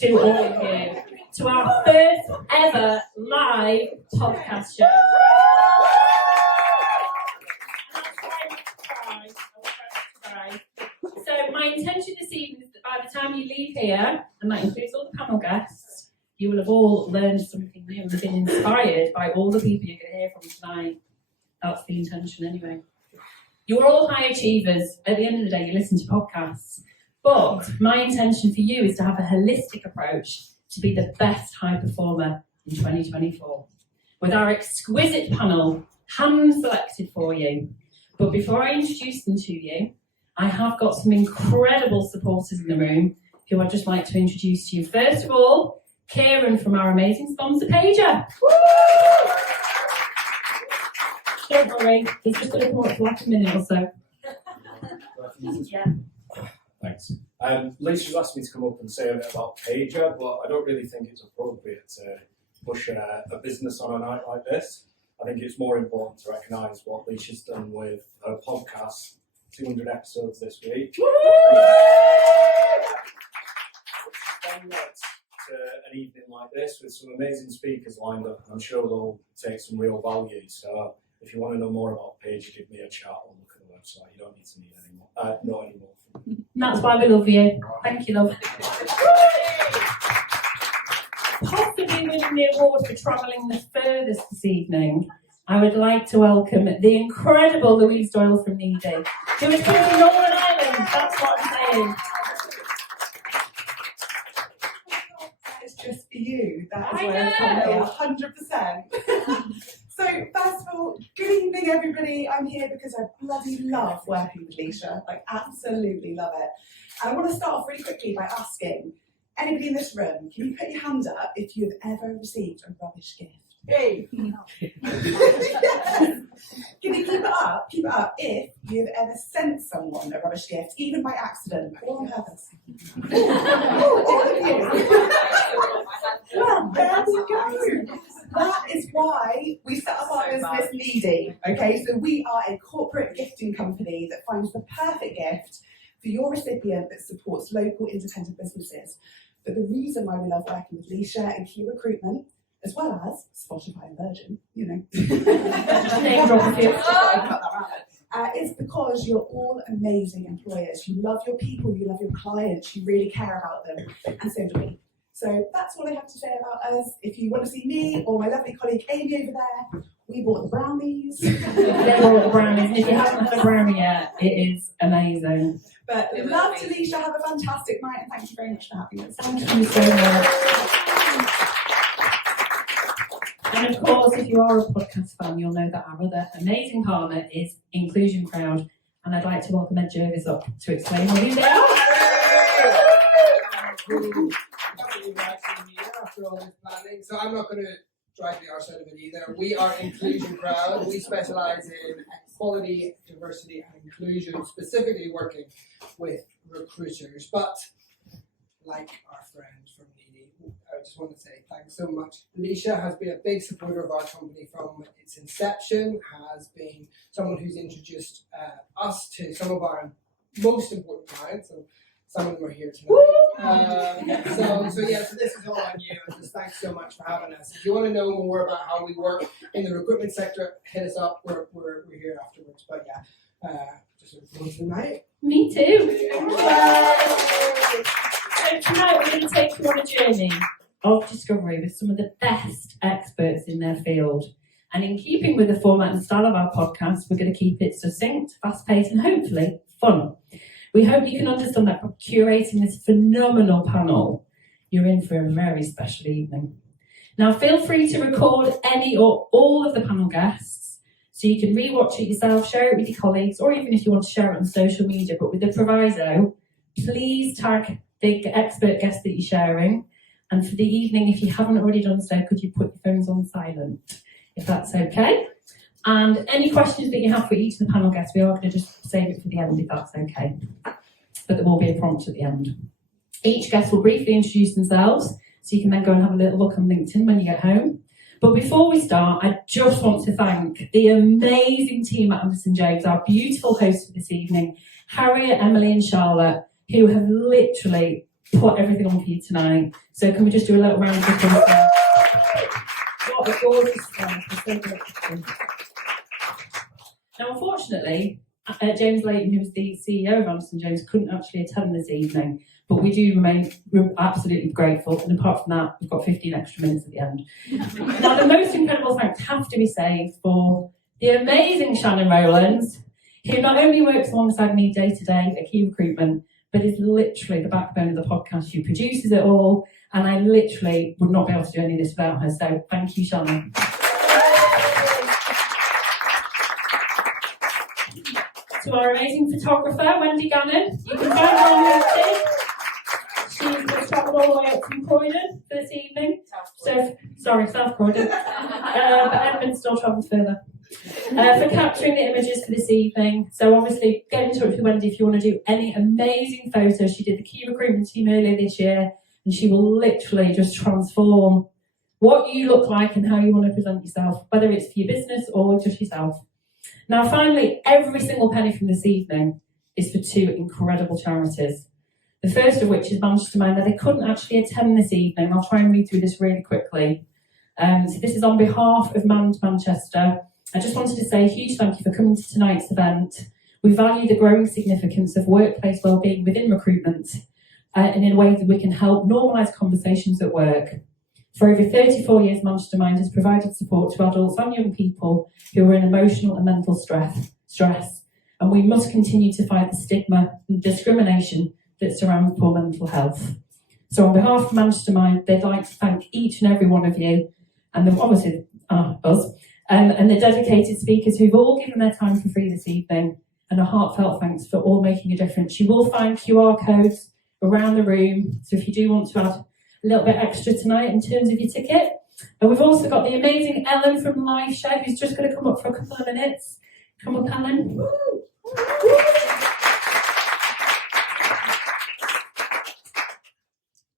to all of you to our first ever live podcast show. So my intention this evening is that by the time you leave here, and that includes all the panel guests, you will have all learned something new and been inspired by all the people you're going to hear from tonight. That's the intention anyway. You're all high achievers. At the end of the day, you listen to podcasts. But my intention for you is to have a holistic approach to be the best high performer in 2024. With our exquisite panel hand-selected for you. But before I introduce them to you, I have got some incredible supporters in the room who I'd just like to introduce to you. First of all, Kieran from our amazing sponsor, Pager. Don't worry, he's just going to come up for like a minute or so. Yeah. Thanks. Lisa's asked me to come up and say a bit about Pager, but I don't really think it's appropriate to push a business on a night like this. I think it's more important to recognise what Lisa's done with her podcast, 200 episodes this week. To an evening like this with some amazing speakers lined up, and I'm sure they'll take some real value. So if you want to know more about Pager, give me a chat or look at the website. You don't need to know anymore. That's why we love you. Thank you, love. Possibly winning the award for travelling the furthest this evening, I would like to welcome the incredible Louise Doyle from Needy, who is from Northern Ireland. That's what I'm saying. Just for you, that is where I'm coming 100%. So first of all, good evening everybody. I'm here because I bloody love working with Lisa, like absolutely love it. And I want to start off really quickly by asking, anybody in this room, can you put your hand up if you've ever received a rubbish gift? Hey! Can you keep it up? Keep it up if you've ever sent someone a rubbish gift, even by accident or on purpose. All of you. Well, there we go. That is why we set up our business Needy. Okay, so we are a corporate gifting company that finds the perfect gift for your recipient that supports local independent businesses. But the reason why we love working with Lifeshare and Key Recruitment, as well as Spotify and Virgin, you know, it's because you're all amazing employers. You love your people, you love your clients, you really care about them, and so do we. So that's all I have to say about us. If you want to see me or my lovely colleague Amy over there, we bought the brownies. They bought the brownies. If you haven't had a brownie yet, it is amazing. But love to Lisa, have a fantastic night, and thank you very much for having us. Thank you so much. And of course, if you are a podcast fan, you'll know that our other amazing partner is Inclusion Crowd. And I'd like to welcome Ed Jervis up to explain what they are. After all this planning, so I'm not going to drag the arse out of it either. We are Inclusion Crowd. We specialise in equality, diversity, and inclusion, specifically working with recruiters. But like our friend from Needy, I just want to say thanks so much. Alicia has been a big supporter of our company from its inception, has been someone who's introduced us to some of our most important clients. So some of them are here tonight. So this is all on you. And just thanks so much for having us. If you want to know more about how we work in the recruitment sector, hit us up. We're here afterwards. But just looking forward to the night. Me too. So tonight we're going to take you on a journey of discovery with some of the best experts in their field. And in keeping with the format and style of our podcast, we're going to keep it succinct, fast-paced, and hopefully fun. We hope you can understand that by curating this phenomenal panel, you're in for a very special evening. Now, feel free to record any or all of the panel guests so you can re-watch it yourself, share it with your colleagues, or even if you want to share it on social media. But with the proviso, please tag the expert guest that you're sharing. And for the evening, if you haven't already done so, could you put your phones on silent, if that's okay? And any questions that you have for each of the panel guests, we are going to just save it for the end, if that's okay. But there will be a prompt at the end. Each guest will briefly introduce themselves, so you can then go and have a little look on LinkedIn when you get home. But before we start, I just want to thank the amazing team at Andersen James, our beautiful hosts for this evening, Harriet, Emily and Charlotte, who have literally put everything on for you tonight. So can we just do a little round of applause? What a gorgeous one. So grateful. Now, unfortunately, James Layton, who's the CEO of Andersen James, couldn't actually attend this evening, but we do remain absolutely grateful. And apart from that, we've got 15 extra minutes at the end. Now, the most incredible thanks have to be saved for the amazing Shannon Rowlands, who not only works alongside me day to day at Key Recruitment, but is literally the backbone of the podcast. She produces it all, and I literally would not be able to do any of this without her. So thank you, Shannon. To our amazing photographer, Wendy Gannon. You can find her on LinkedIn. She's travelled all the way up from Croydon for this evening. South Croydon. But Edmund still travelled further. For capturing the images for this evening. So obviously get in touch with Wendy if you want to do any amazing photos. She did the Key Recruitment team earlier this year, and she will literally just transform what you look like and how you want to present yourself, whether it's for your business or just yourself. Now finally, every single penny from this evening is for two incredible charities. The first of which is Manchester Mind. Now they couldn't actually attend this evening. I'll try and read through this really quickly. So this is on behalf of Mind Manchester. I just wanted to say a huge thank you for coming to tonight's event. We value the growing significance of workplace wellbeing within recruitment and in a way that we can help normalise conversations at work. For over 34 years, Manchester Mind has provided support to adults and young people who are in emotional and mental stress, and we must continue to fight the stigma and discrimination that surrounds poor mental health. So on behalf of Manchester Mind, they'd like to thank each and every one of you, and obviously us, and the dedicated speakers who've all given their time for free this evening, and a heartfelt thanks for all making a difference. You will find QR codes around the room, so if you do want to add a little bit extra tonight in terms of your ticket. And we've also got the amazing Ellen from Lifeshare, who's just going to come up for a couple of minutes. Come up, Ellen.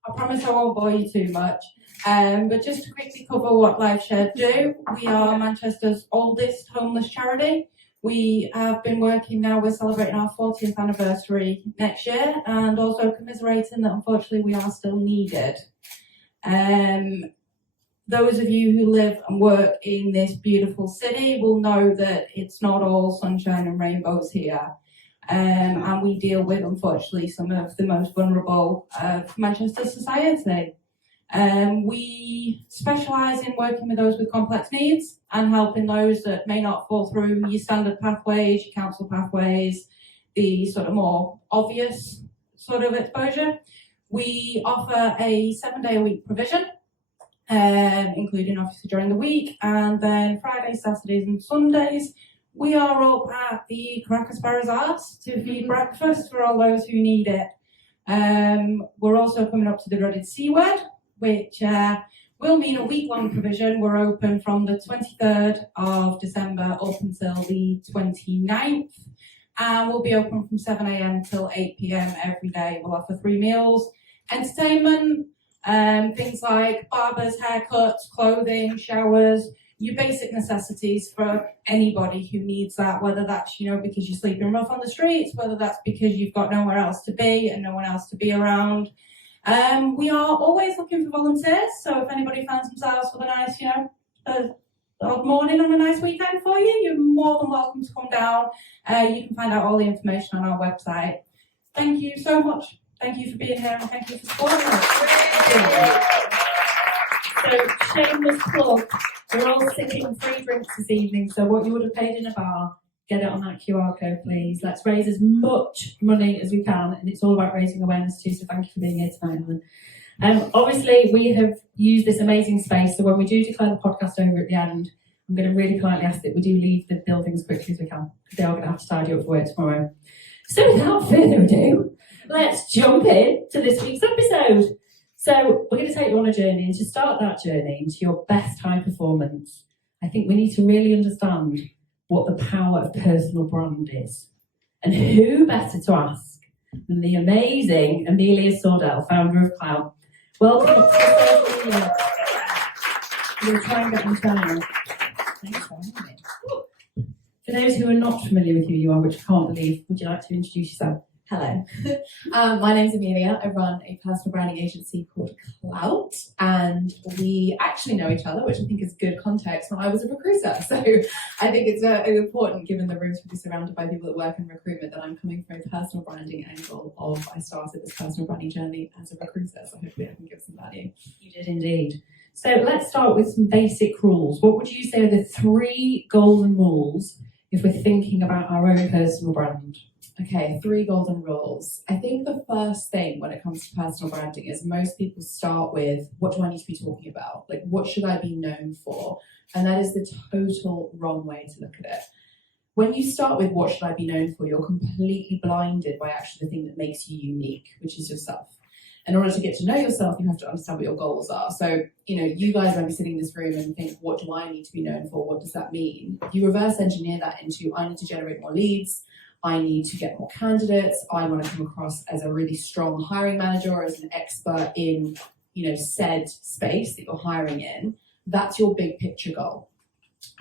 I promise I won't bore you too much. But just to quickly cover what Lifeshare do, we are Manchester's oldest homeless charity. We have been working now, we're celebrating our 40th anniversary next year, and also commiserating that unfortunately we are still needed. Those of you who live and work in this beautiful city will know that it's not all sunshine and rainbows here. And we deal with, unfortunately, some of the most vulnerable of Manchester society. We specialise in working with those with complex needs and helping those that may not fall through your standard pathways, your council pathways, the sort of more obvious sort of exposure. We offer a 7-day-a-week provision, including obviously during the week, and then Fridays, Saturdays and Sundays we are up at the Cracker Sparrow's Arse to feed breakfast for all those who need it. We're also coming up to the dreaded C word, which will mean a week-long provision. We're open from the 23rd of December up until the 29th, and we'll be open from 7 a.m. till 8 p.m. every day. We'll offer 3 meals, entertainment, things like barbers, haircuts, clothing, showers, your basic necessities for anybody who needs that, whether that's, because you're sleeping rough on the streets, whether that's because you've got nowhere else to be and no one else to be around. We are always looking for volunteers, so if anybody finds themselves with a nice, odd morning on a nice weekend for you, you're more than welcome to come down. You can find out all the information on our website. Thank you so much. Thank you for being here and thank you for supporting us. So, shameless plug, we're all singing free drinks this evening, so what you would have paid in a bar, get it on that QR code, please. Let's raise as much money as we can, and it's all about raising awareness too, so thank you for being here tonight, Ellen. Obviously, we have used this amazing space, so when we do declare the podcast over at the end, I'm going to really politely ask that we do leave the building as quickly as we can, because they are going to have to tidy up for work tomorrow. So without further ado, let's jump in to this week's episode. So we're going to take you on a journey, and to start that journey into your best high performance, I think we need to really understand what the power of personal brand is. And who better to ask than the amazing Amelia Sordell, founder of Cloud. Welcome to the stage, Amelia. We'll try and get them turning. Thanks for having me. For those who are not familiar with who you are, which I can't believe, would you like to introduce yourself? Hello. My name's Amelia. I run a personal branding agency called Clout, and we actually know each other, which I think is good context when I was a recruiter. So I think it's important, given the rooms we're surrounded by people that work in recruitment, that I'm coming from a personal branding angle of I started this personal branding journey as a recruiter, so hopefully I can give some value. You did indeed. So let's start with some basic rules. What would you say are the 3 golden rules if we're thinking about our own personal brand? Okay, 3 golden rules. I think the first thing when it comes to personal branding is most people start with, what do I need to be talking about? Like, what should I be known for? And that is the total wrong way to look at it. When you start with what should I be known for, you're completely blinded by actually the thing that makes you unique, which is yourself. In order to get to know yourself, you have to understand what your goals are. So, you guys might be sitting in this room and think, what do I need to be known for? What does that mean? If you reverse engineer that into, I need to generate more leads, I need to get more candidates, I want to come across as a really strong hiring manager or as an expert in, said space that you're hiring in, that's your big picture goal.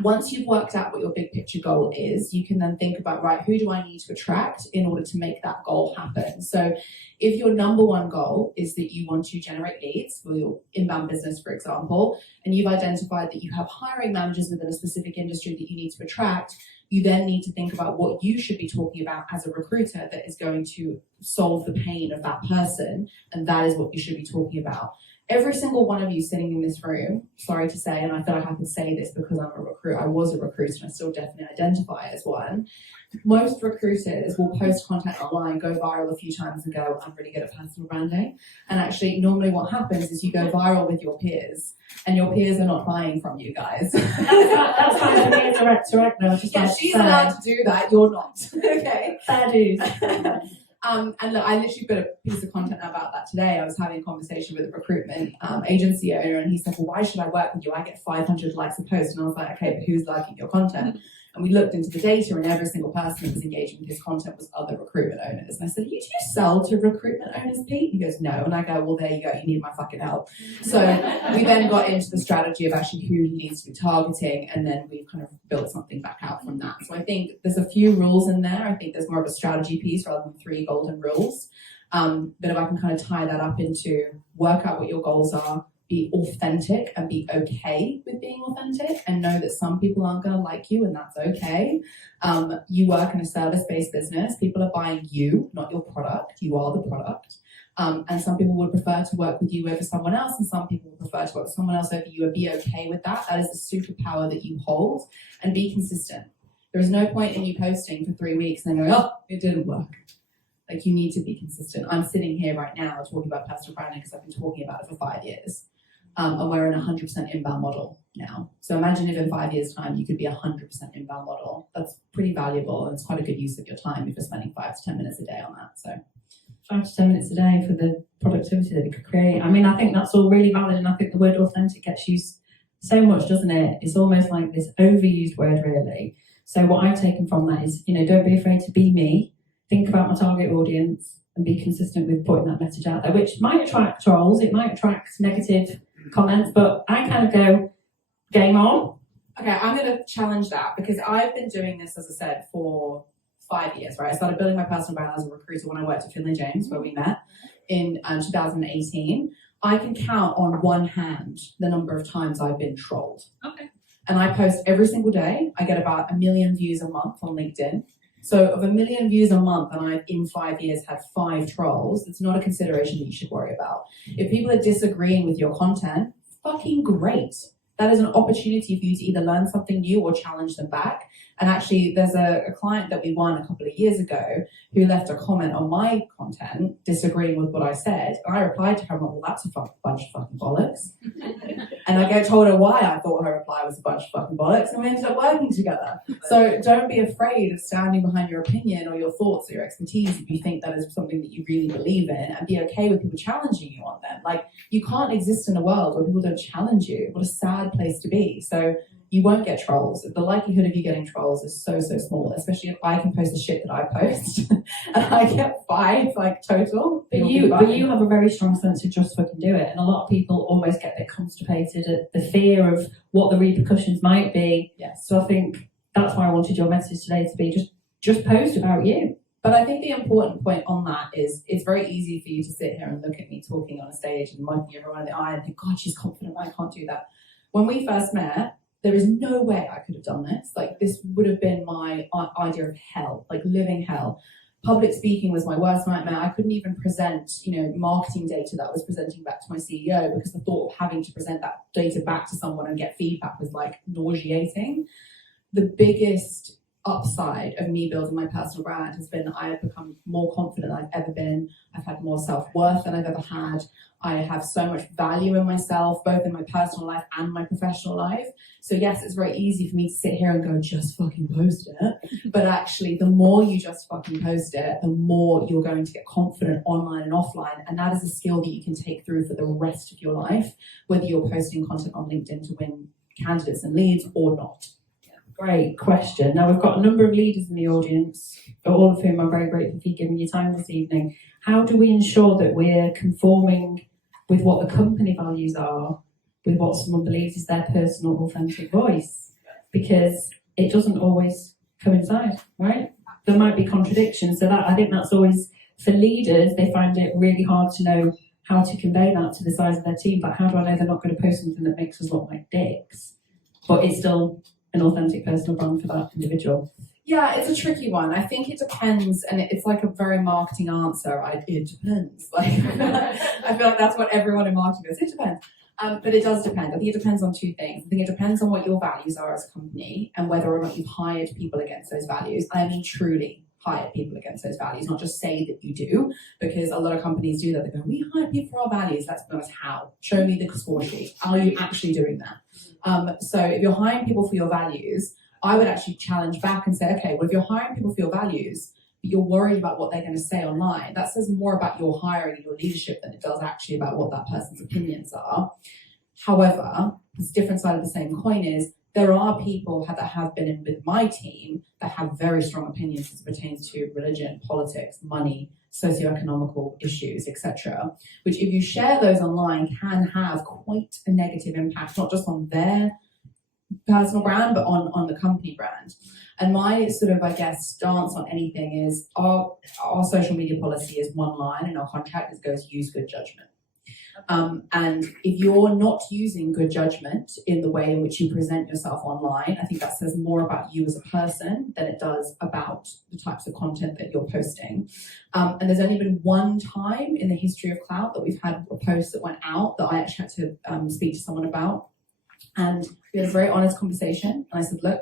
Once you've worked out what your big picture goal is, you can then think about, right, who do I need to attract in order to make that goal happen? So if your number one goal is that you want to generate leads for your inbound business, for example, and you've identified that you have hiring managers within a specific industry that you need to attract, you then need to think about what you should be talking about as a recruiter that is going to solve the pain of that person, and that is what you should be talking about. Every single one of you sitting in this room, sorry to say, and I feel like I can say this because I'm a recruiter, I was a recruiter and I still definitely identify as one. Most recruiters will post content online, go viral a few times and go, I'm really good at personal branding. And actually, normally what happens is you go viral with your peers and your peers are not buying from you guys. That's fine for me as a director, no, just yeah, like she's fair. allowed to do that, you're not. Okay. Fair dues. And look, I literally put a piece of content about that today. I was having a conversation with a recruitment agency owner, and he said, well, why should I work with you? I get 500 likes a post. And I was like, okay, but who's liking your content? And we looked into the data, and every single person that was engaging with his content was other recruitment owners. And I said, do you sell to recruitment owners, Pete? He goes, no. And I go, well, there you go. You need my fucking help. So we then got into the strategy of actually who he needs to be targeting, and then we kind of built something back out from that. So I think there's a few rules in there. I think there's more of a strategy piece rather than 3 golden rules. But if I can kind of tie that up into work out what your goals are, be authentic and be okay with being authentic, and know that some people aren't going to like you, and that's okay. You work in a service-based business. People are buying you, not your product. You are the product. And some people would prefer to work with you over someone else, and some people would prefer to work with someone else over you, and be okay with that. That is the superpower that you hold, and be consistent. There is no point in you posting for 3 weeks and then going, oh, it didn't work. Like, you need to be consistent. I'm sitting here right now talking about personal branding because I've been talking about it for 5 years. And we're in a 100% inbound model now. So imagine if in 5 years' time you could be a 100% inbound model. That's pretty valuable, and it's quite a good use of your time if you're spending 5 to 10 minutes a day on that. So 5 to 10 minutes a day for the productivity that it could create. I mean, I think that's all really valid, and I think the word authentic gets used so much, doesn't it? It's almost like this overused word, really. So what I've taken from that is, don't be afraid to be me. Think about my target audience and be consistent with putting that message out there, which might attract trolls, it might attract negative comments, but I kind of go, game on. Okay, I'm going to challenge that, because I've been doing this, as I said, for 5 years, right? I started building my personal brand as a recruiter when I worked at Edmund James, where we met in 2018. I can count on one hand the number of times I've been trolled. Okay. And I post every single day. I get about 1 million views a month on LinkedIn. So of 1 million views a month, and I've in 5 years had 5 trolls, it's not a consideration that you should worry about. If people are disagreeing with your content, fucking great. That is an opportunity for you to either learn something new or challenge them back. And actually, there's a client that we won a couple of years ago who left a comment on my content disagreeing with what I said. And I replied to her, well, that's a bunch of fucking bollocks. And I told her why I thought her reply was a bunch of fucking bollocks, and we ended up working together. So don't be afraid of standing behind your opinion or your thoughts or your expertise if you think that is something that you really believe in, and be okay with people challenging you on them. Like, you can't exist in a world where people don't challenge you. What a sad place to be. So you won't get trolls. The likelihood of you getting trolls is so small, especially if I can post the shit that I post and I get 5 total. But you have a very strong sense to just fucking do it, and a lot of people almost get a bit constipated at the fear of what the repercussions might be. Yes. So I think that's why I wanted your message today to be just post about you. But I think the important point on that is it's very easy for you to sit here and look at me talking on a stage and looking everyone in the eye and think, God, she's confident, I can't do that. When we first met, there is no way I could have done this. Like, this would have been my idea of hell, like living hell. Public speaking was my worst nightmare. I couldn't even present, marketing data that I was presenting back to my CEO, because the thought of having to present that data back to someone and get feedback was like nauseating. The biggest upside of me building my personal brand has been I have become more confident than I've ever been. I've had more self-worth than I've ever had. I have so much value in myself, both in my personal life and my professional life. So yes, it's very easy for me to sit here and go, just fucking post it. But actually, the more you just fucking post it, the more you're going to get confident online and offline. And that is a skill that you can take through for the rest of your life, whether you're posting content on LinkedIn to win candidates and leads or not. Great question. Now, we've got a number of leaders in the audience, all of whom I'm very grateful for you giving your time this evening. How do we ensure that we're conforming with what the company values are, with what someone believes is their personal, authentic voice? Because it doesn't always coincide, right? There might be contradictions. So I think that's always, for leaders, they find it really hard to know how to convey that to the size of their team. But how do I know they're not going to post something that makes us look like dicks, but it's still an authentic personal brand for that individual? Yeah, it's a tricky one. I think it depends, and it's like a very marketing answer. It depends. Like, I feel like that's what everyone in marketing goes, it depends. But it does depend. I think it depends on two things. I think it depends on what your values are as a company and whether or not you've hired people against those values. I mean, truly hire people against those values, not just say that you do, because a lot of companies do that. They go, we hire people for our values. Let's be honest, how? Show me the score sheet. Are you actually doing that? So if you're hiring people for your values, I would actually challenge back and say, okay, well, if you're hiring people for your values, but you're worried about what they're going to say online, that says more about your hiring and your leadership than it does actually about what that person's opinions are. However, this different side of the same coin is there are people that have been in with my team that have very strong opinions as it pertains to religion, politics, money, socioeconomical issues, etc., which if you share those online can have quite a negative impact, not just on their personal brand, but on the company brand. And my sort of, I guess, stance on anything is our social media policy is one line in our contract. It goes, use good judgment. And if you're not using good judgment in the way in which you present yourself online, I think that says more about you as a person than it does about the types of content that you're posting. And there's only been one time in the history of Clout that we've had a post that went out that I actually had to speak to someone about. And we had a very honest conversation. And I said, look,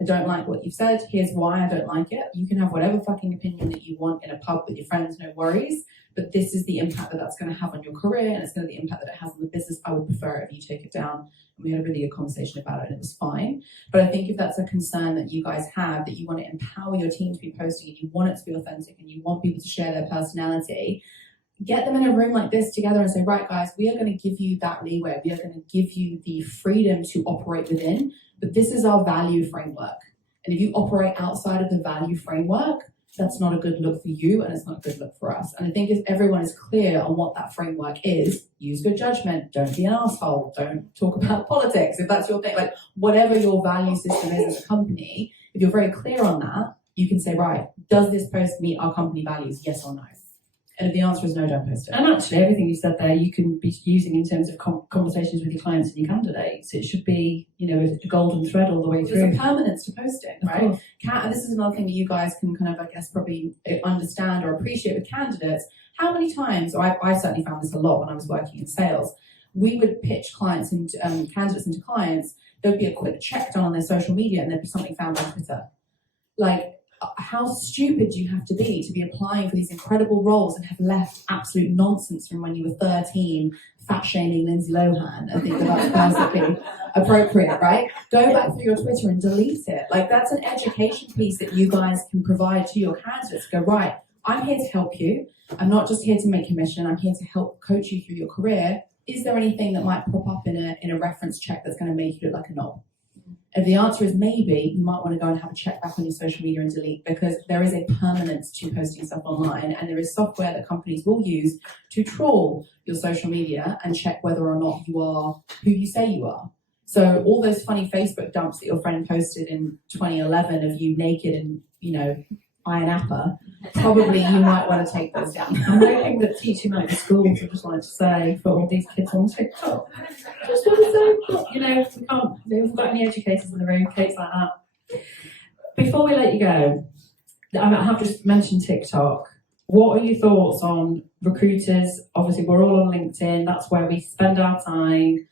I don't like what you've said. Here's why I don't like it. You can have whatever fucking opinion that you want in a pub with your friends, no worries. But this is the impact that that's going to have on your career, and it's going to be the impact that it has on the business. I would prefer it if you take it down. And we had a really good conversation about it, and it was fine. But I think if that's a concern that you guys have, that you want to empower your team to be posting, and you want it to be authentic, and you want people to share their personality, get them in a room like this together and say, right, guys, we are going to give you that leeway. We are going to give you the freedom to operate within, but this is our value framework. And if you operate outside of the value framework, that's not a good look for you, and it's not a good look for us. And I think if everyone is clear on what that framework is, use good judgment, don't be an asshole, don't talk about politics, if that's your thing, like whatever your value system is as a company, if you're very clear on that, you can say, right, does this post meet our company values, yes or no? And if the answer is no, don't post it. And actually, everything you said there, you can be using in terms of conversations with your clients and your candidates. It should be, a golden thread all the way through. There's a permanence to posting, right? Of And this is another thing that you guys can kind of, I guess, probably understand or appreciate with candidates. How many times, or I certainly found this a lot when I was working in sales, we would pitch clients and candidates into clients. There'd be a quick check done on their social media, and there'd be something found on Twitter. Like, how stupid do you have to be applying for these incredible roles and have left absolute nonsense from when you were 13, fat shaming Lindsay Lohan, and think that that's perfectly appropriate, right? Go back through your Twitter and delete it. Like, that's an education piece that you guys can provide to your candidates. Go, right, I'm here to help you. I'm not just here to make commission. I'm here to help coach you through your career. Is there anything that might pop up in a reference check that's going to make you look like a knob? If the answer is maybe, you might want to go and have a check back on your social media and delete, because there is a permanence to posting stuff online, and there is software that companies will use to trawl your social media and check whether or not you are who you say you are. So all those funny Facebook dumps that your friend posted in 2011 of you naked and, Iron Apple, probably you might want to take those down. I'm hoping that teaching that in schools would just like to say for all these kids on TikTok. Just want to say, you know, we can't, if we've got any educators in the room, Kate's like that. Before we let you go, I have just mentioned TikTok. What are your thoughts on recruiters? Obviously, we're all on LinkedIn. That's where we spend our time.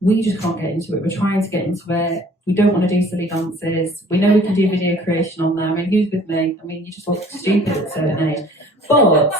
We just can't get into it. We're trying to get into it. We don't want to do silly dances. We know we can do video creation on there. I mean, who's with me? I mean, you just look stupid at a certain age. But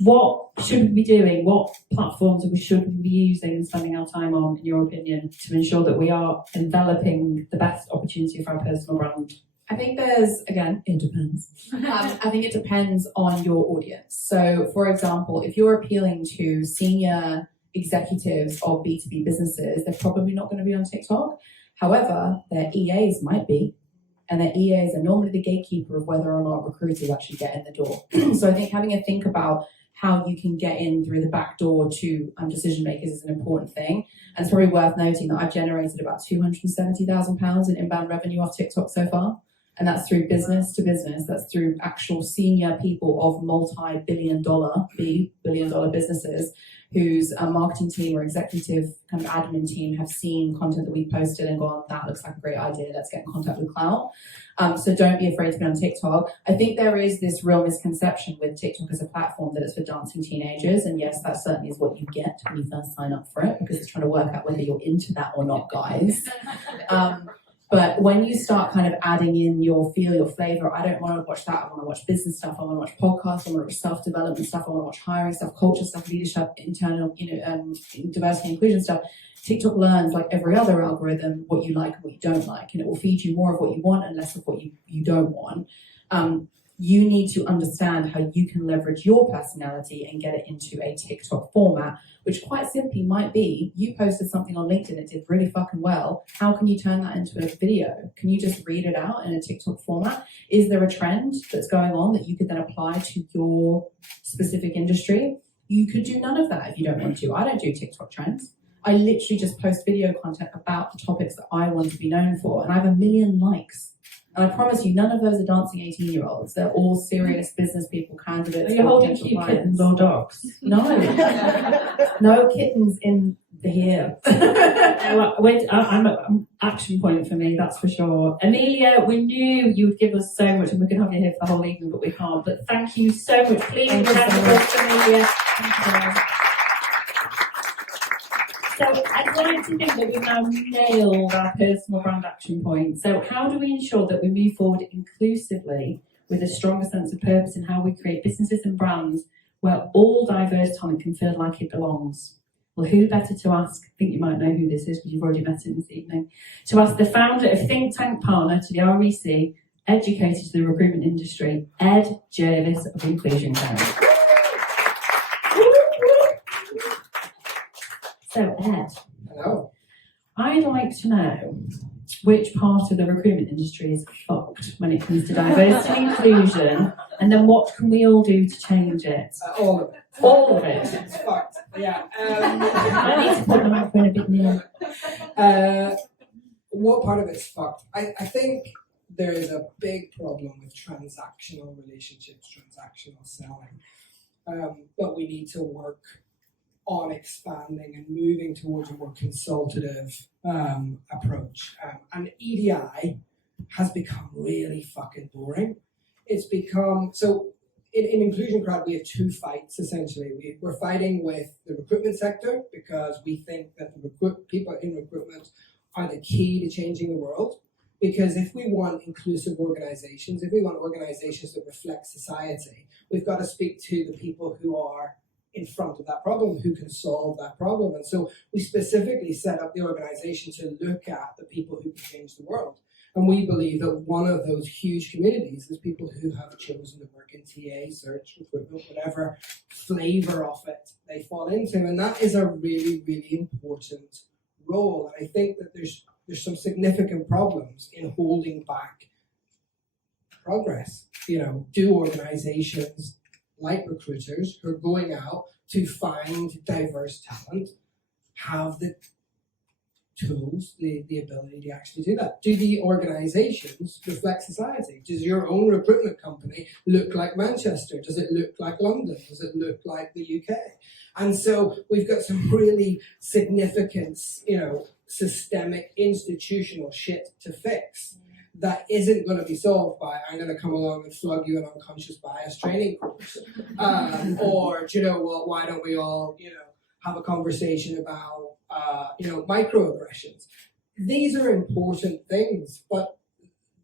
what should we be doing? What platforms should we be using and spending our time on, in your opinion, to ensure that we are enveloping the best opportunity for our personal brand? I think there's, again, it depends. I think it depends on your audience. So, for example, if you're appealing to senior executives of B2B businesses, they're probably not going to be on TikTok. However, their EAs might be, and their EAs are normally the gatekeeper of whether or not recruiters actually get in the door. So I think having a think about how you can get in through the back door to decision makers is an important thing. And it's probably worth noting that I've generated about £270,000 in inbound revenue off TikTok so far. And that's through business to business. That's through actual senior people of multi-billion dollar businesses whose marketing team or executive kind of admin team have seen content that we posted and gone, that looks like a great idea, let's get in contact with Clout. So don't be afraid to be on TikTok. I think there is this real misconception with TikTok as a platform that it's for dancing teenagers. And yes, that certainly is what you get when you first sign up for it, because it's trying to work out whether you're into that or not, guys. But when you start kind of adding in your feel, your flavor, I don't want to watch that. I want to watch business stuff. I want to watch podcasts. I want to watch self-development stuff. I want to watch hiring stuff, culture stuff, leadership, internal, diversity and inclusion stuff. TikTok learns, like every other algorithm, what you like and what you don't like, and it will feed you more of what you want and less of what you don't want. You need to understand how you can leverage your personality and get it into a TikTok format, which quite simply might be, you posted something on LinkedIn, it did really fucking well. How can you turn that into a video? Can you just read it out in a TikTok format? Is there a trend that's going on that you could then apply to your specific industry? You could do none of that if you don't want to. I don't do TikTok trends. I literally just post video content about the topics that I want to be known for, and I have 1 million likes. And I promise you, none of those are dancing 18-year-olds. They're all serious business people, candidates. Are you holding cute kittens or dogs? No. No kittens in the here. I'm action point for me, that's for sure. Amelia, we knew you would give us so much, and we could have you here for the whole evening, but we can't. But thank you so much. Please, Amelia. So I'd like to think that we've now nailed our personal brand action point. So how do we ensure that we move forward inclusively with a stronger sense of purpose in how we create businesses and brands where all diverse talent can feel like it belongs? Well, who better to ask? I think you might know who this is because you've already met him this evening. To ask the founder of Think Tank Partner to the REC, educated to the recruitment industry, Ed Jervis of Inclusion Council. So, Ed, Hello. I'd like to know which part of the recruitment industry is fucked when it comes to diversity and inclusion, and then what can we all do to change it? All of it. All of it. It's fucked. Yeah. I need to put the microphone a bit near. What part of it's fucked? I think there is a big problem with transactional relationships, transactional selling. But we need to work on expanding and moving towards a more consultative approach. And EDI has become really fucking boring. It's become, so in Inclusion Crowd, we have two fights, essentially. We're fighting with the recruitment sector because we think that the people in recruitment are the key to changing the world. Because if we want inclusive organizations, if we want organizations that reflect society, we've got to speak to the people who are in front of that problem, who can solve that problem. And so we specifically set up the organization to look at the people who can change the world. And we believe that one of those huge communities is people who have chosen to work in TA, search, recruitment, whatever flavor of it they fall into. And that is a really, really important role. And I think that there's some significant problems in holding back progress. Do organizations like recruiters who are going out to find diverse talent have the tools, the ability to actually do that. Do the organisations reflect society? Does your own recruitment company look like Manchester? Does it look like London? Does it look like the UK? And so we've got some really significant, systemic, institutional shit to fix that isn't going to be solved by, I'm going to come along and flog you an unconscious bias training course. Or, do you know what, why don't we all, have a conversation about, microaggressions. These are important things, but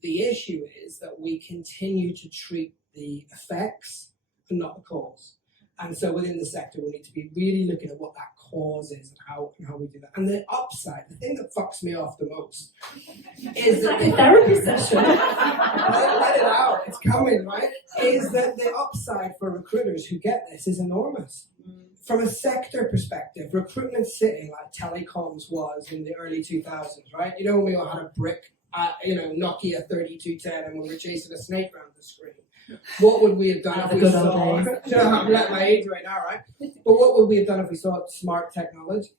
the issue is that we continue to treat the effects and not the cause. And so within the sector, we need to be really looking at what that cause is and how we do that. And the upside, the thing that fucks me off the most is that like a therapy session. let it out, it's coming, right? Is that the upside for recruiters who get this is enormous. From a sector perspective, recruitment sitting like telecoms was in the early 2000s, right? When we all had a brick, Nokia 3210 and we were chasing a snake around the screen. What would we have done if we saw, I'm letting my age right now, right? But what would we have done if we saw smart technology?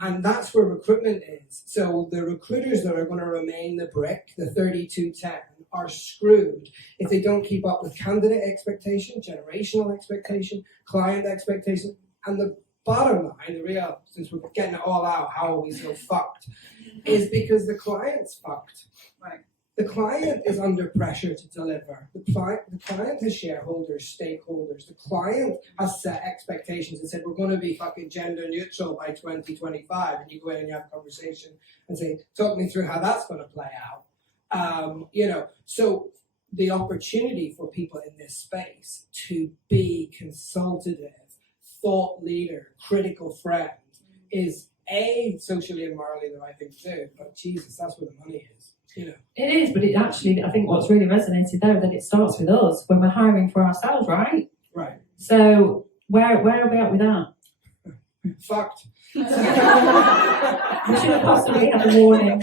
And that's where recruitment is. So the recruiters that are going to remain the brick, the 3210, are screwed if they don't keep up with candidate expectation, generational expectation, client expectation. And the bottom line, the real, since we're getting it all out, how are we so fucked, is because the client's fucked. Right. The client is under pressure to deliver. The client has shareholders, stakeholders. The client has set expectations and said, we're going to be fucking gender neutral by 2025. And you go in and you have a conversation and say, talk me through how that's going to play out. So the opportunity for people in this space to be consultative, thought leader, critical friend is socially and morally the right thing to do. But Jesus, that's where the money is. It is, but it actually, I think what's really resonated there, that it starts with us when we're hiring for ourselves, right? Right. So where are we at with that? Fucked. We should have possibly had a warning.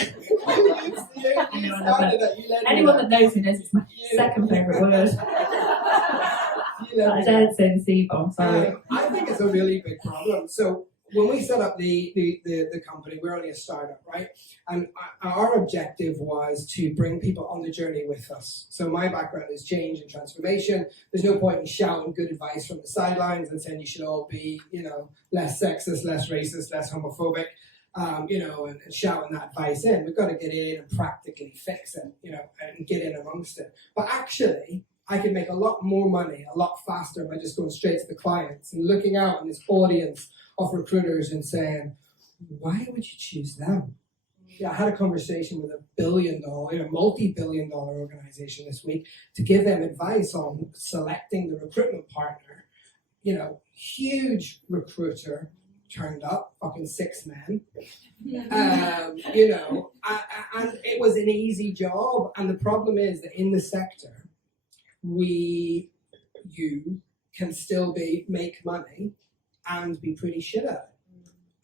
Anyone that knows me knows it's my second favourite word. I dared say the C-bomb, sorry. I think it's a really big problem. So when we set up the company, we're only a startup, right? And our objective was to bring people on the journey with us. So my background is change and transformation. There's no point in shouting good advice from the sidelines and saying you should all be, less sexist, less racist, less homophobic, and shouting that advice in. We've got to get in and practically fix it, and get in amongst it. But actually, I could make a lot more money a lot faster by just going straight to the clients and looking out in this audience of recruiters and saying, why would you choose them? Yeah, I had a conversation with a billion-dollar, multi-billion-dollar organization this week to give them advice on selecting the recruitment partner. Huge recruiter turned up, fucking 6 men. And it was an easy job. And the problem is that in the sector, you can still make money and be pretty shit at it.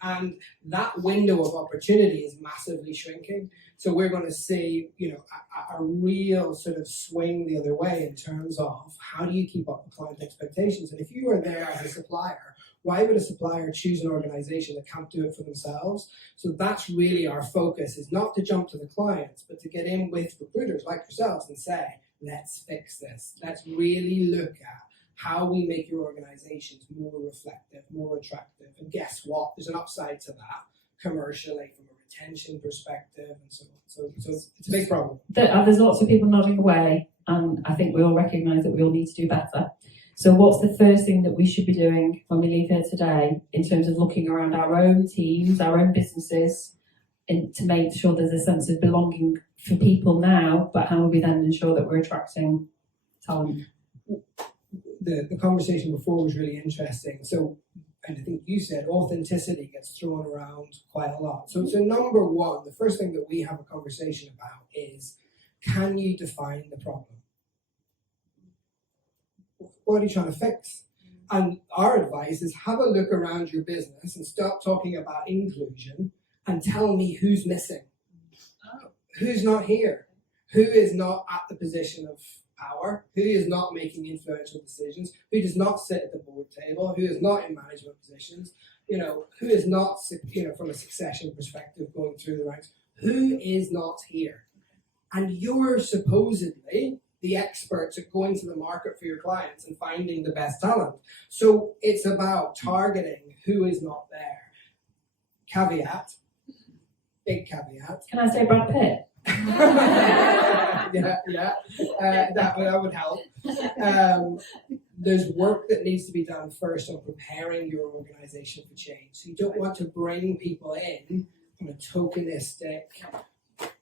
And that window of opportunity is massively shrinking. So we're going to see, a real sort of swing the other way in terms of how do you keep up with client expectations? And if you are there as a supplier, why would a supplier choose an organization that can't do it for themselves? So that's really our focus, is not to jump to the clients, but to get in with recruiters like yourselves and say, let's fix this. Let's really look at how we make your organizations more reflective, more attractive. And guess what? There's an upside to that commercially from a retention perspective and so on. So it's a big problem. There's lots of people nodding away, and I think we all recognise that we all need to do better. So what's the first thing that we should be doing when we leave here today in terms of looking around our own teams, our own businesses, and to make sure there's a sense of belonging for people now, but how will we then ensure that we're attracting talent? The conversation before was really interesting. So, and I think you said authenticity gets thrown around quite a lot. So number one, the first thing that we have a conversation about is, can you define the problem? What are you trying to fix? And our advice is have a look around your business and start talking about inclusion and tell me who's missing. Who's not here? Who is not at the position of power, who is not making influential decisions, who does not sit at the board table, who is not in management positions, who is not, from a succession perspective going through the ranks, who is not here. And you're supposedly the experts at going to the market for your clients and finding the best talent. So it's about targeting who is not there. Caveat, big caveat. Can I say Brad Pitt? That would help. There's work that needs to be done first on preparing your organisation for change. So you don't want to bring people in on a tokenistic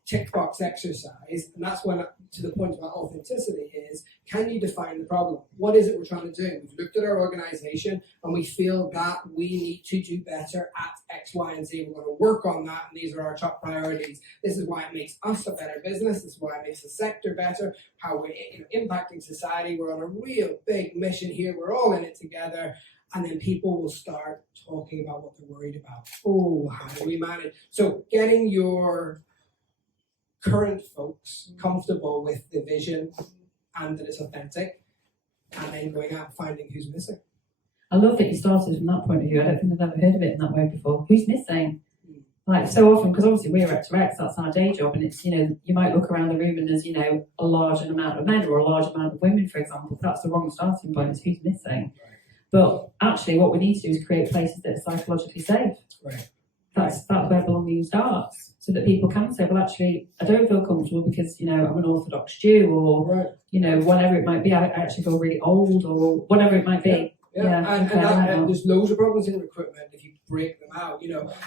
tick box exercise, and that's when, to the point about authenticity, is can you define the problem? What is it we're trying to do? We've looked at our organisation and we feel that we need to do better at X, Y, and Z. We're going to work on that, and these are our top priorities. This is why it makes us a better business. This is why it makes the sector better. How we're impacting society. We're on a real big mission here. We're all in it together. And then people will start talking about what they're worried about. Oh, how do we manage? So getting your current folks comfortable with the vision and that it's authentic, and then going out and finding who's missing. I love that you started from that point of view. I don't think I've ever heard of it in that way before. Who's missing? Like so often, because obviously we're Rec to Rex, that's our day job, and it's, you might look around the room and there's, a large amount of men or a large amount of women, for example. That's the wrong starting point, is who's missing. But actually what we need to do is create places that are psychologically safe. Right. That's where belonging starts, so that people can say, well, actually, I don't feel comfortable because, I'm an Orthodox Jew, or, whatever it might be. I actually feel really old, or whatever it might be. And there's loads of problems in recruitment if you break them out.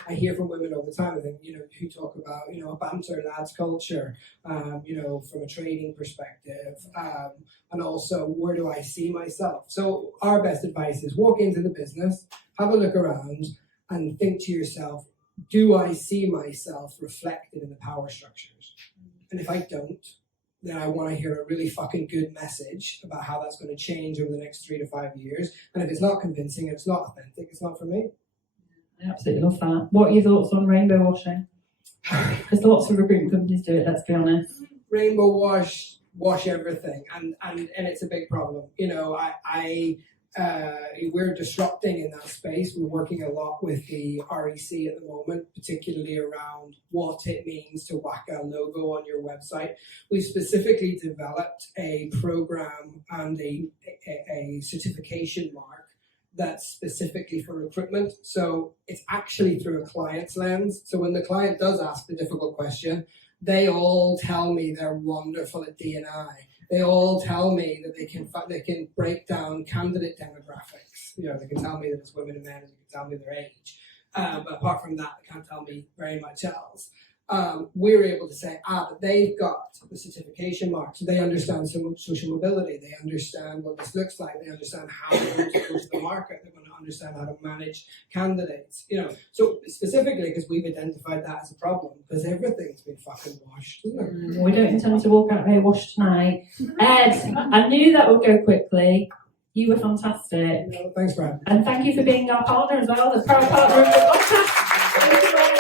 I hear from women all the time, I think, who talk about, a banter lads culture, from a training perspective, and also where do I see myself? So our best advice is walk into the business, have a look around, and think to yourself, do I see myself reflected in the power structures? And if I don't, then I want to hear a really fucking good message about how that's going to change over the next 3 to 5 years. And if it's not convincing, it's not authentic, it's not for me. I absolutely love that. What are your thoughts on rainbow washing? Because lots of recruitment companies do it, let's be honest. Rainbow wash everything, and it's a big problem. We're disrupting in that space. We're working a lot with the REC at the moment, particularly around what it means to whack a logo on your website. We've specifically developed a program and a certification mark that's specifically for recruitment. So it's actually through a client's lens. So when the client does ask the difficult question, they all tell me they're wonderful at D&I. They all tell me that they can break down candidate demographics. They can tell me that it's women and men, and they can tell me their age. But apart from that, they can't tell me very much else. We're able to say, but they've got the certification mark, so they understand social mobility, they understand what this looks like, they understand how they're going to go to the market, they're going to understand how to manage candidates. So specifically because we've identified that as a problem, because everything's been fucking washed, isn't it? We don't intend to walk out here washed tonight. Ed, I knew that would go quickly. You were fantastic. Thanks, Brad. And thank you for being our partner as well, the proud partner of the podcast. Thank you, Brad.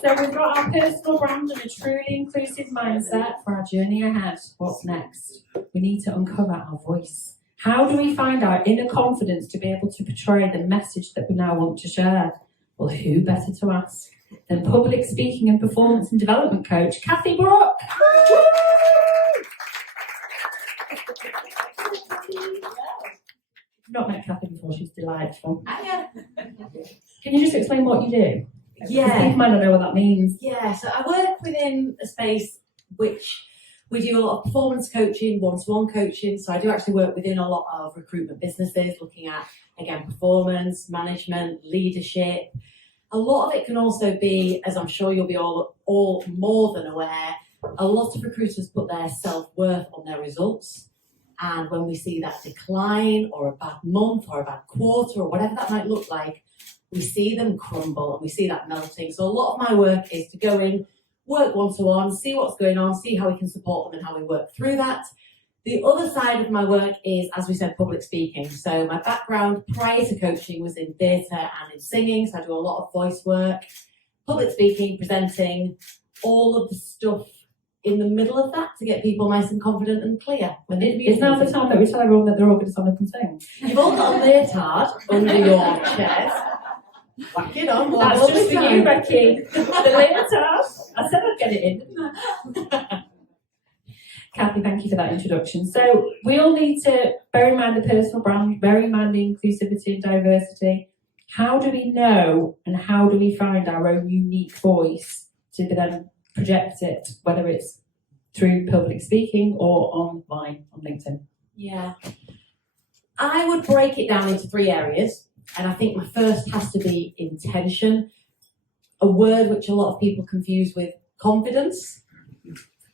So we've got our personal brand and a truly inclusive mindset for our journey ahead. What's next? We need to uncover our voice. How do we find our inner confidence to be able to portray the message that we now want to share? Well, who better to ask than public speaking and performance and development coach, Cathy Brooke? I've not met Cathy before, she's delightful. Can you just explain what you do? Yeah. People might not know what that means. Yeah, so I work within a space which we do a lot of performance coaching, one-to-one coaching. So I do actually work within a lot of recruitment businesses, looking at, again, performance, management, leadership. A lot of it can also be, as I'm sure you'll be all more than aware, a lot of recruiters put their self-worth on their results. And when we see that decline, or a bad month, or a bad quarter, or whatever that might look like, we see them crumble and we see that melting. So a lot of my work is to go in, work one-to-one, see what's going on, see how we can support them and how we work through that. The other side of my work is, as we said, public speaking. So my background prior to coaching was in theatre and in singing, so I do a lot of voice work, public speaking, presenting, all of the stuff in the middle of that to get people nice and confident and clear when they It's now the time that we tell everyone that they're all going to stand up and sing. You've all got a leotard under your chairs. Whack it on. We'll have That's all just the for time. you, Becky. The leotard. I said I'd get it in, didn't I? Kathy, thank you for that introduction. So we all need to bear in mind the personal brand, bear in mind the inclusivity and diversity. How do we know and how do we find our own unique voice to then project it, whether it's through public speaking or online on LinkedIn? Yeah. I would break it down into 3 areas, and I think my first has to be intention, a word which a lot of people confuse with confidence.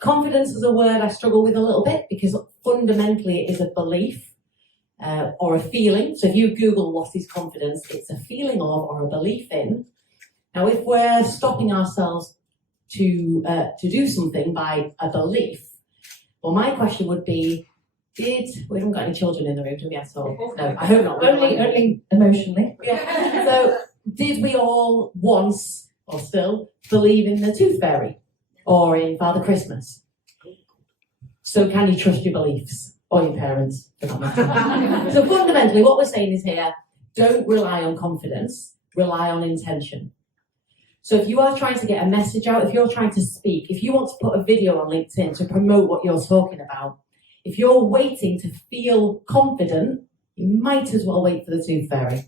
Confidence is a word I struggle with a little bit because fundamentally it is a belief or a feeling. So if you Google what is confidence, it's a feeling of or a belief in. Now, if we're stopping ourselves to do something by a belief, well, my question would be, we haven't got any children in the room, do we at all? No, I hope not. Only emotionally. Yeah. So did we all once, or still, believe in the Tooth Fairy? Or in Father Christmas? So can you trust your beliefs? Or your parents, for that matter. So fundamentally, what we're saying is here, don't rely on confidence, rely on intention. So if you are trying to get a message out, if you're trying to speak, if you want to put a video on LinkedIn to promote what you're talking about, if you're waiting to feel confident, you might as well wait for the Tooth Fairy.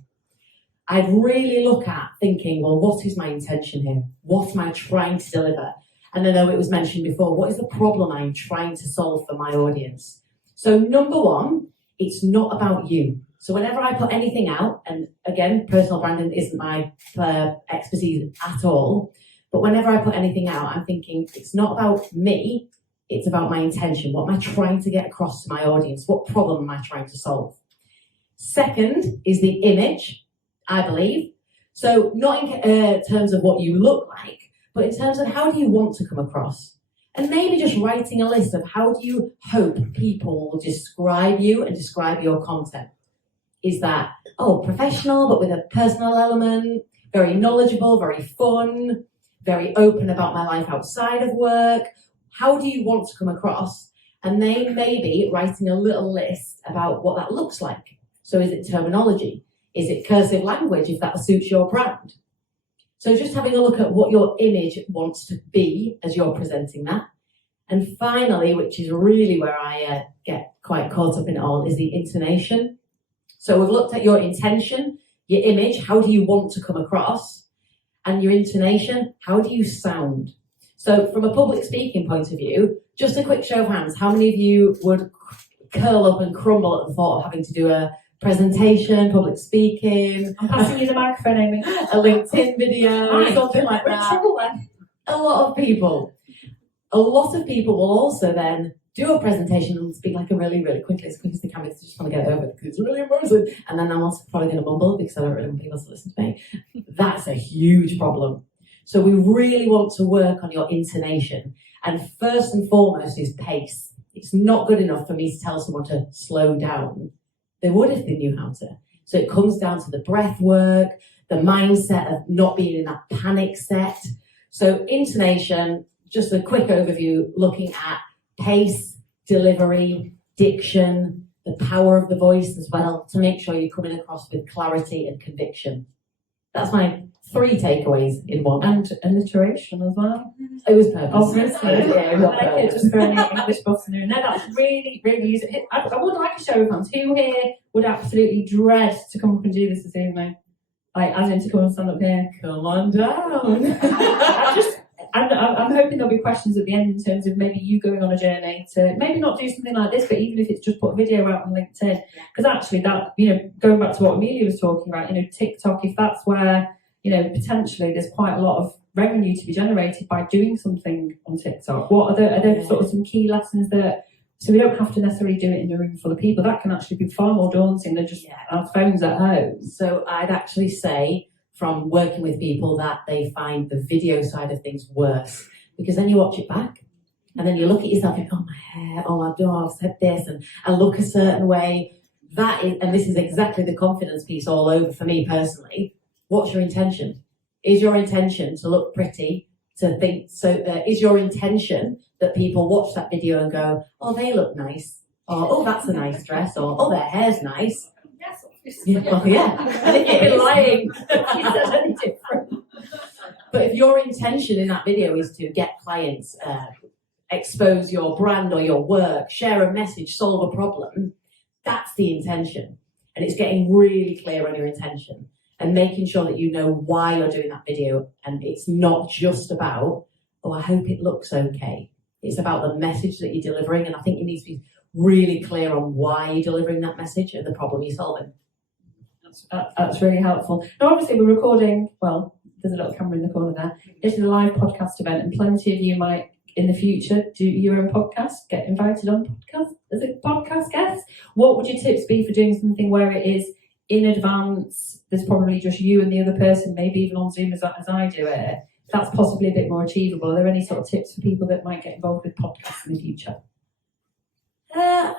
I'd really look at thinking, well, what is my intention here? What am I trying to deliver? And I know it was mentioned before, what is the problem I'm trying to solve for my audience? So number 1, it's not about you. So whenever I put anything out, and again, personal branding isn't my expertise at all, but whenever I put anything out, I'm thinking it's not about me, it's about my intention. What am I trying to get across to my audience? What problem am I trying to solve? Second is the image, I believe. So not in terms of what you look like, but in terms of how do you want to come across? And maybe just writing a list of how do you hope people will describe you and describe your content. Is that, professional, but with a personal element, very knowledgeable, very fun, very open about my life outside of work? How do you want to come across? And then maybe writing a little list about what that looks like. So is it terminology? Is it cursive language, if that suits your brand? So just having a look at what your image wants to be as you're presenting that. And finally, which is really where I get quite caught up in it all, is the intonation. So we've looked at your intention, your image, how do you want to come across? And your intonation, how do you sound? So from a public speaking point of view, just a quick show of hands, how many of you would curl up and crumble at the thought of having to do a presentation, public speaking? I'm passing you the microphone, Amy. A LinkedIn video, something like that. A lot of people. A lot of people will also then do a presentation and speak like a really, really quickly, as quick as they can, because they just want to get it over because it's really embarrassing. And then I'm also probably going to mumble because I don't really want people to listen to me. That's a huge problem. So we really want to work on your intonation. And first and foremost is pace. It's not good enough for me to tell someone to slow down. They would if they knew how to. So it comes down to the breath work, the mindset of not being in that panic set. So intonation, just a quick overview, looking at pace, delivery, diction, the power of the voice as well, to make sure you're coming across with clarity and conviction. That's my 3 takeaways in one. And alliteration as well. It was purpose. Obviously. Yeah, it was I like it purpose. just for any English button. No, that's really, really useful. I would like a show of hands. Who here would absolutely dread to come up and do this evening? Like, as in to come and stand up here. Come on down. I'm hoping there'll be questions at the end in terms of maybe you going on a journey to maybe not do something like this, but even if it's just put a video out on LinkedIn. Because actually that, going back to what Amelia was talking about, TikTok, if that's where, potentially there's quite a lot of revenue to be generated by doing something on TikTok. What are there sort of some key lessons so we don't have to necessarily do it in a room full of people. That can actually be far more daunting than just our phones at home. So I'd actually say, from working with people, that they find the video side of things worse, because then you watch it back and then you look at yourself and my hair, I've said this, and I look a certain way. That is, and this is exactly the confidence piece all over for me personally. What's your intention? Is your intention to look pretty, to think, is your intention that people watch that video and go, oh, they look nice, or oh, that's a nice dress, or oh, their hair's nice? Yes, obviously. Yeah, well, yeah. And if you're lying, you said any different. But if your intention in that video is to get clients, expose your brand or your work, share a message, solve a problem, that's the intention. And it's getting really clear on your intention and making sure that you know why you're doing that video. And it's not just about, oh, I hope it looks okay. It's about the message that you're delivering. And I think you need to be really clear on why you're delivering that message and the problem you're solving. That's really helpful. Now, obviously, we're recording, well, there's a little camera in the corner there. This is a live podcast event, and plenty of you might, in the future, do your own podcast, get invited on podcast as a podcast guest. What would your tips be for doing something where it is in advance? There's probably just you and the other person, maybe even on Zoom as I do it. That's possibly a bit more achievable. Are there any sort of tips for people that might get involved with podcasts in the future? I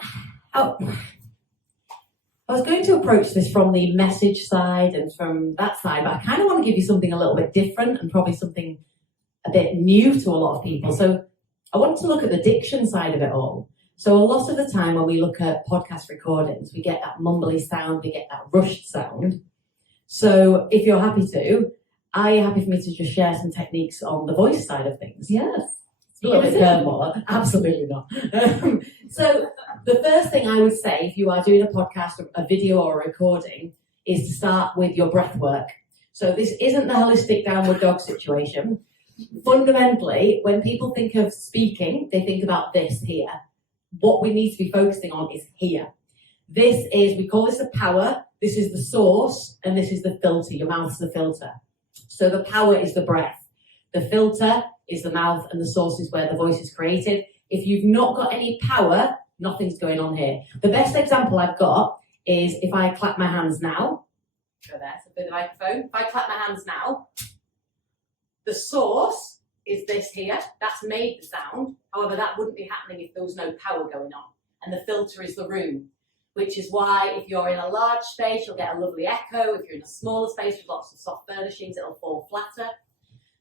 was going to approach this from the message side and from that side, but I kind of want to give you something a little bit different and probably something a bit new to a lot of people. So I want to look at the diction side of it all. So a lot of the time when we look at podcast recordings, we get that mumbly sound, we get that rushed sound. So if you're happy to, are you happy for me to just share some techniques on the voice side of things? Yes. A little bit more. Absolutely not. So the first thing I would say if you are doing a podcast, a video or a recording is to start with your breath work. So this isn't the holistic downward dog situation. Fundamentally, when people think of speaking, they think about this here. What we need to be focusing on is here. This is, we call this the power, this is the source, and this is the filter. Your mouth is the filter. So the power is the breath. The filter is the mouth, and the source is where the voice is created. If you've not got any power, nothing's going on here. The best example I've got is if I clap my hands now. Go there, so the microphone. If I clap my hands now, the source is this here. That's made the sound. However, that wouldn't be happening if there was no power going on. And the filter is the room, which is why if you're in a large space, you'll get a lovely echo. If you're in a smaller space with lots of soft furnishings, it'll fall flatter.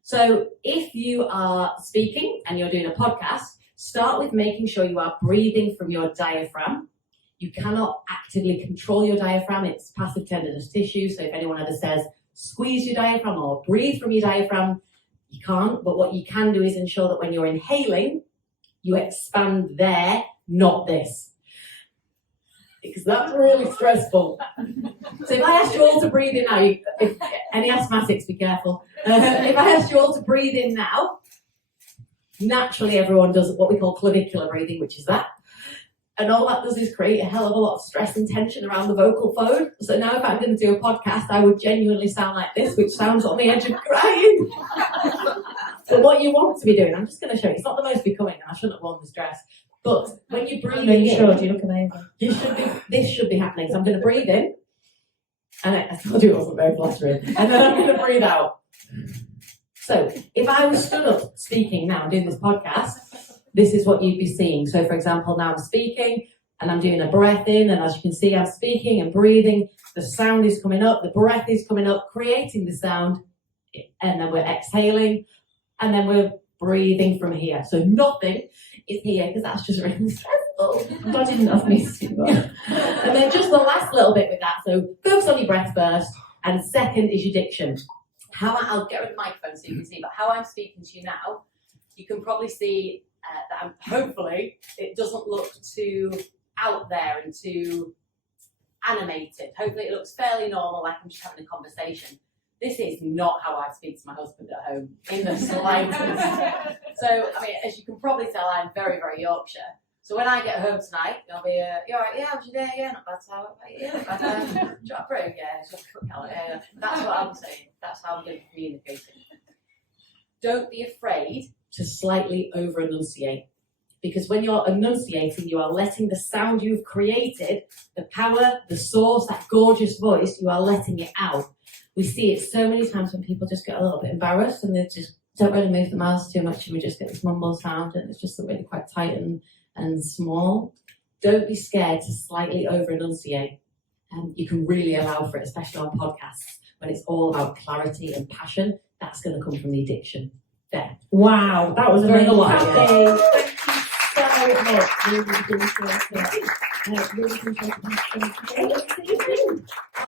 So if you are speaking and you're doing a podcast, start with making sure you are breathing from your diaphragm. You cannot actively control your diaphragm. It's passive tendinous tissue. So if anyone ever says, squeeze your diaphragm or breathe from your diaphragm, you can't. But what you can do is ensure that when you're inhaling, you expand there, not this. Because that's really stressful. So if I asked you all to breathe in now, if any asthmatics, be careful. If I asked you all to breathe in now, naturally everyone does what we call clavicular breathing, which is that. And all that does is create a hell of a lot of stress and tension around the vocal fold. So now if I'm going to do a podcast, I would genuinely sound like this, which sounds on the edge of crying. So what you want to be doing, I'm just going to show you. It's not the most becoming, and I shouldn't have worn this dress. But when you breathe in, you look amazing. This should be happening. So I'm going to breathe in, and I told you it wasn't very flattering. And then I'm going to breathe out. So if I was stood up speaking now, doing this podcast, this is what you'd be seeing. So for example, now I'm speaking, and I'm doing a breath in, and as you can see, I'm speaking and breathing. The sound is coming up, the breath is coming up, creating the sound, and then we're exhaling, and then we're breathing from here. So nothing is here, because that's just really stressful. God didn't ask me to do that. And then just the last little bit with that. So focus on your breath first, and second is your diction. I'll get rid of the microphone so you can see, but how I'm speaking to you now, you can probably see that hopefully it doesn't look too out there and too animated. Hopefully it looks fairly normal, like I'm just having a conversation. This is not how I speak to my husband at home in the slightest. So, I mean, as you can probably tell, I'm very, very Yorkshire. So when I get home tonight, I'll be, you all right? Yeah, how's your day? Yeah, not bad. Yeah, not bad. Drop through? Yeah, just a quick hour. Yeah. That's what I'm saying. That's how I'm going to be communicating. Don't be afraid to slightly over-enunciate. Because when you're enunciating, you are letting the sound you've created, the power, the source, that gorgeous voice, you are letting it out. We see it so many times when people just get a little bit embarrassed and they just don't really move the mouths too much, and we just get this mumble sound, and it's just really quite tight and small. Don't be scared to slightly over-enunciate. You can really allow for it, especially on podcasts, when it's all about clarity and passion. That's going to come from the diction. there. Wow, that was Very amazing. light, Kathy, thank you so much. Really appreciate it. Really appreciate it.